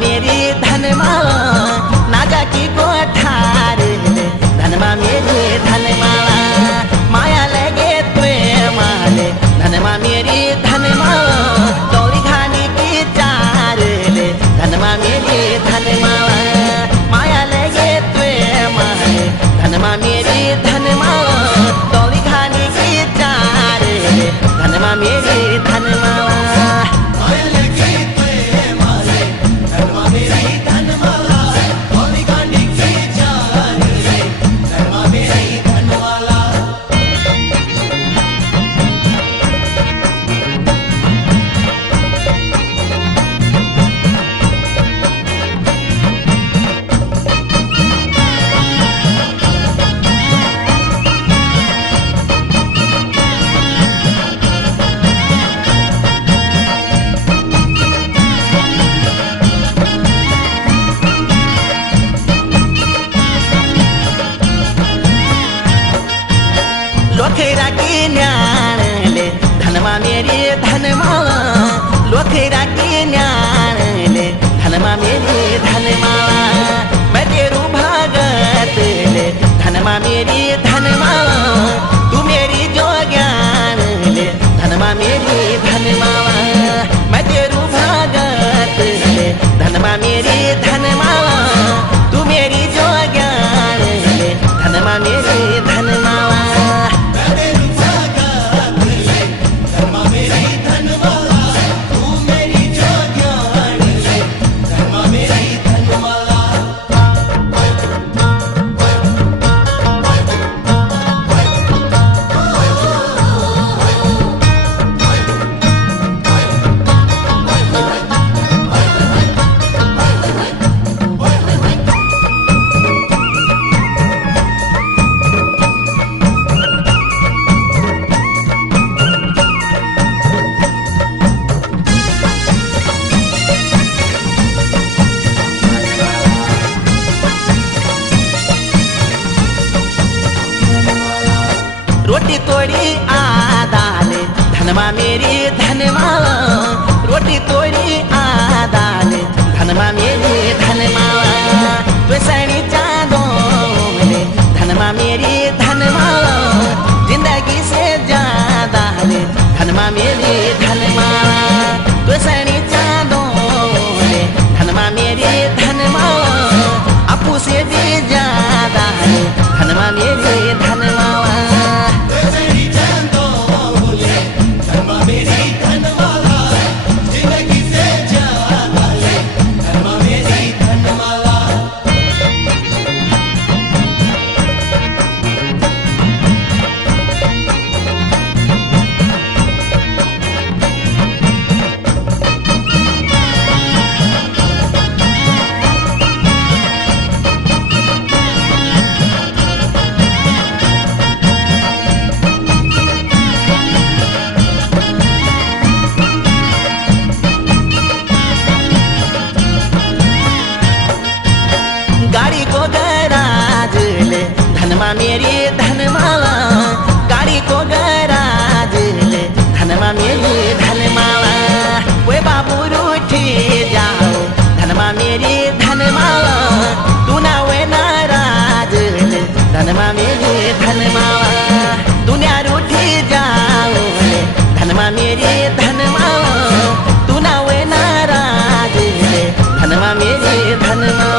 मेरी धनमा नागा की कोठार धनमा मेरी धनमा माया लगे तुए माले धनमा मेरी धनमा दौड़ी खाने की चार ले धनमा मेरी धनमा माया लगे तुए माले धनमा मेरी धनमा दौड़ी खाने की चार ले धनमा मेरी धनमा लोखेरा की न्याण ले धनमा मेरी धनमा लोखेरा की न्याण ले धनमा मेरी धनमा मैं तेरू भगत ले धनमा मेरी धनमा तू मेरी जो ज्ञान ले धनमा मेरी धनमा मैं तेरू भगत ले धनमा मेरी धनमा तू मेरी जो ज्ञान ले धनमा मेरी धनमा रोटी तोड़ी आदाले धनमा मेरी धनमा रोटी तोड़ी आदाले धनमा मेरी धनमा तुसनी चांदोले धनमा मेरी धनमा जिंदगी से ज्यादा ले धनमा मेरी धनमा तुसनी चांदोले धनमा मेरी धनमा अपू से भी ज्यादा ले धनमा मेरी धनमा गाड़ी को गैराज ले धनमा मेरी धनमा गाड़ी को गैराज ले धनमा मेरी धनमा वे बाबू रूठी जाओ धनमा मेरी धनमा तू ना वे नाराज ले धनमा मेरी धनमा दुनिया रूठी जाओ ले धनमा मेरी धनमा तू ना वे नाराज ले धनमा मेरी धनमा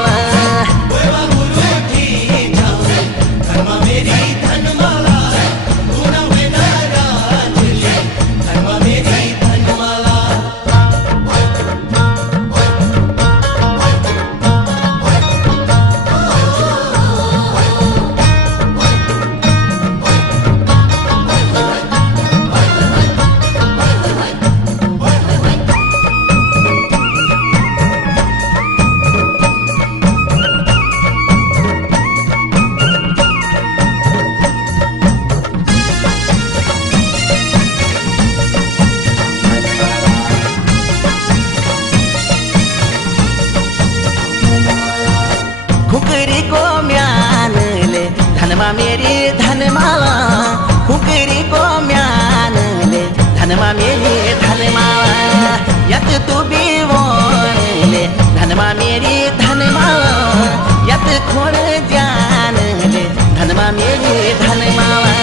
खुकरी को म्यान ले धनमा मेरी धनमा खुकरी को म्यान ले धनमा मेरी धनमा यत तू भी वो ले धनमा धनमा मेरी धनमाला यत खोड़ जान ले धनमा मेरी धनमाला